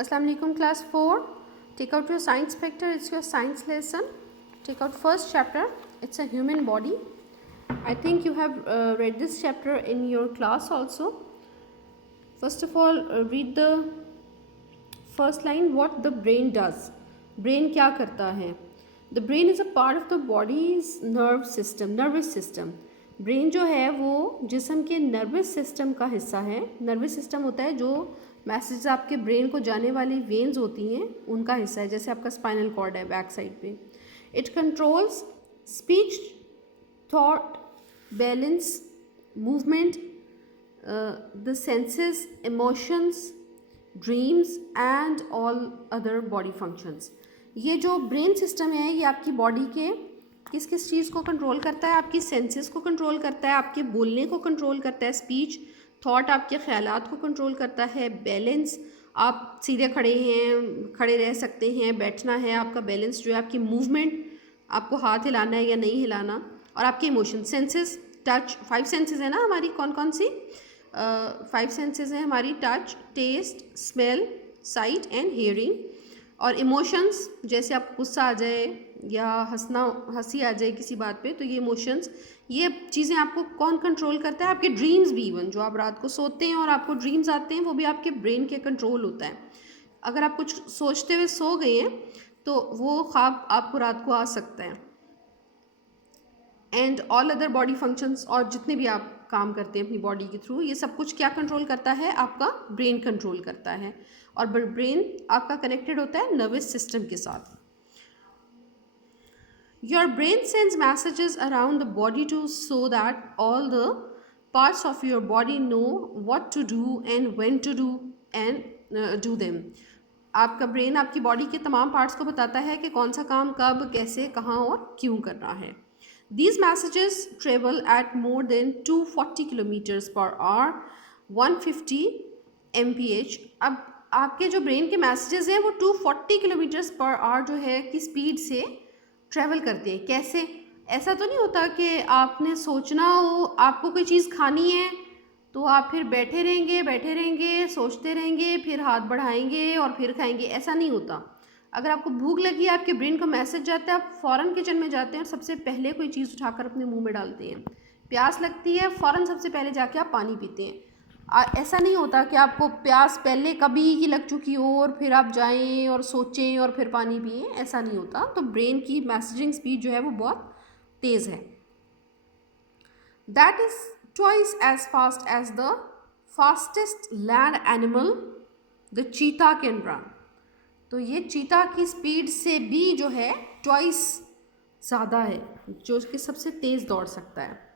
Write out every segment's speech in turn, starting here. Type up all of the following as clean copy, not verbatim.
Assalamu alaikum class 4. Take out your science vector. It's your science lesson. Take out first chapter. It's a human body. I think you have read this chapter in your class also. First of all, read the first line. What the brain does. Brain क्या करता है? The brain is a part of the body's nervous system. Brain जो है वो जिस्म के nervous system का हिस्सा है. नर्वस सिस्टम होता है जो मैसेज आपके ब्रेन को जाने वाली वेन्स होती हैं उनका हिस्सा है, जैसे आपका स्पाइनल कॉर्ड है बैक साइड पे. It controls speech, thought, balance, movement, the senses, emotions, dreams and all other body functions. ये जो ब्रेन सिस्टम है ये आपकी बॉडी के किस किस चीज़ को कंट्रोल करता है? आपकी सेंसेस को कंट्रोल करता है, आपके बोलने को कंट्रोल करता है, स्पीच, थॉट, आपके ख्यालात को कंट्रोल करता है, बैलेंस, आप सीधे खड़े हैं, खड़े रह सकते हैं, बैठना है, आपका बैलेंस जो है, आपकी मूवमेंट, आपको हाथ हिलाना है या नहीं हिलाना, और आपके इमोशन, सेंसेस, टच. 5 सेंसेस है ना हमारी. कौन कौन सी 5 सेंसेस हैं हमारी? Touch, taste, smell, sight and hearing. और इमोशंस, जैसे आपको गुस्सा आ जाए या हंसी आ जाए किसी बात पे, तो ये इमोशंस, ये चीज़ें आपको कौन कंट्रोल करता है? आपके ड्रीम्स भी. इवन जो आप रात को सोते हैं और आपको ड्रीम्स आते हैं वो भी आपके ब्रेन के कंट्रोल होता है. अगर आप कुछ सोचते हुए सो गए हैं तो वो ख्वाब आपको रात को आ सकता है. And all other body functions, और जितने भी आप काम करते हैं अपनी बॉडी के थ्रू, ये सब कुछ क्या कंट्रोल करता है? आपका ब्रेन कंट्रोल करता है. और ब्रेन आपका कनेक्टेड होता है नर्वस सिस्टम के साथ. Your brain sends messages around the body so that all the parts of your body know what to do and when to do and do them. आपका brain आपकी body के तमाम parts को बताता है कि कौन सा काम कब, कैसे, कहाँ और क्यों करना है. These messages travel at more than 240 kilometers per hour, 150 mph. अब आपके जो ब्रेन के मैसेजेस हैं वो 240 किलोमीटर्स पर आवर जो है की स्पीड से ट्रैवल करते हैं. कैसे? ऐसा तो नहीं होता कि आपने सोचना हो, आपको कोई चीज़ खानी है तो आप फिर बैठे रहेंगे, सोचते रहेंगे, फिर हाथ बढ़ाएंगे और फिर खाएंगे. ऐसा नहीं होता. अगर आपको भूख लगी है, आपके ब्रेन को मैसेज जाता है, आप फ़ौरन किचन में जाते हैं और सबसे पहले कोई चीज़ उठाकर अपने मुंह में डालते हैं. प्यास लगती है, फ़ौरन सबसे पहले जाके आप पानी पीते हैं. ऐसा नहीं होता कि आपको प्यास पहले कभी की लग चुकी हो और फिर आप जाएं और सोचें और फिर पानी पिएं. ऐसा नहीं होता. तो ब्रेन की मैसेजिंग स्पीड जो है वो बहुत तेज़ है. That is twice as fast as the fastest land animal the cheetah can run. तो ये चीता की स्पीड से भी जो है ट्वाइस ज़्यादा है, जो कि सबसे तेज़ दौड़ सकता है.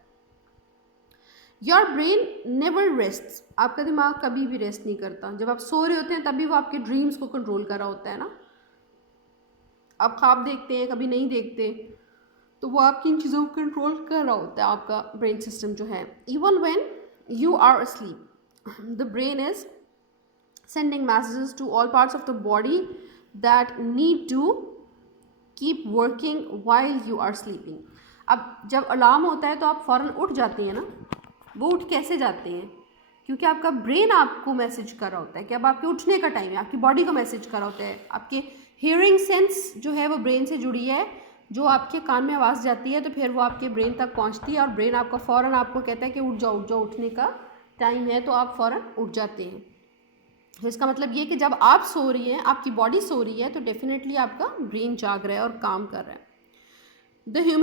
Your brain never rest. आपका दिमाग कभी भी रेस्ट नहीं करता. जब आप सो रहे होते हैं तभी वो आपके ड्रीम्स को कंट्रोल कर रहा होता है ना. आप ख्वाब देखते हैं, कभी नहीं देखते, तो वो आपकी इन चीज़ों को कंट्रोल कर रहा होता है आपका ब्रेन सिस्टम जो है. Even when you are asleep, the brain is sending messages to all parts of the body that need to keep working while you are sleeping. अब जब अलार्म होता है तो आप फ़ौरन उठ जाते हैं ना. वो उठ कैसे जाते हैं? क्योंकि आपका ब्रेन आपको मैसेज कर रहा होता है कि अब आपके उठने का टाइम है. आपकी बॉडी को मैसेज कर रहा होता है. आपके हियरिंग सेंस जो है वो ब्रेन से जुड़ी है. जो आपके कान में आवाज़ जाती है तो फिर वो आपके ब्रेन तक पहुंचती है और ब्रेन आपका फ़ौरन आपको कहता है कि उठ जाओ, उठने का टाइम है, तो आप फ़ौरन उठ जाते हैं. तो इसका मतलब ये कि जब आप सो रही हैं, आपकी बॉडी सो रही है, तो डेफिनेटली आपका ब्रेन जाग रहा है और काम कर रहा है. The human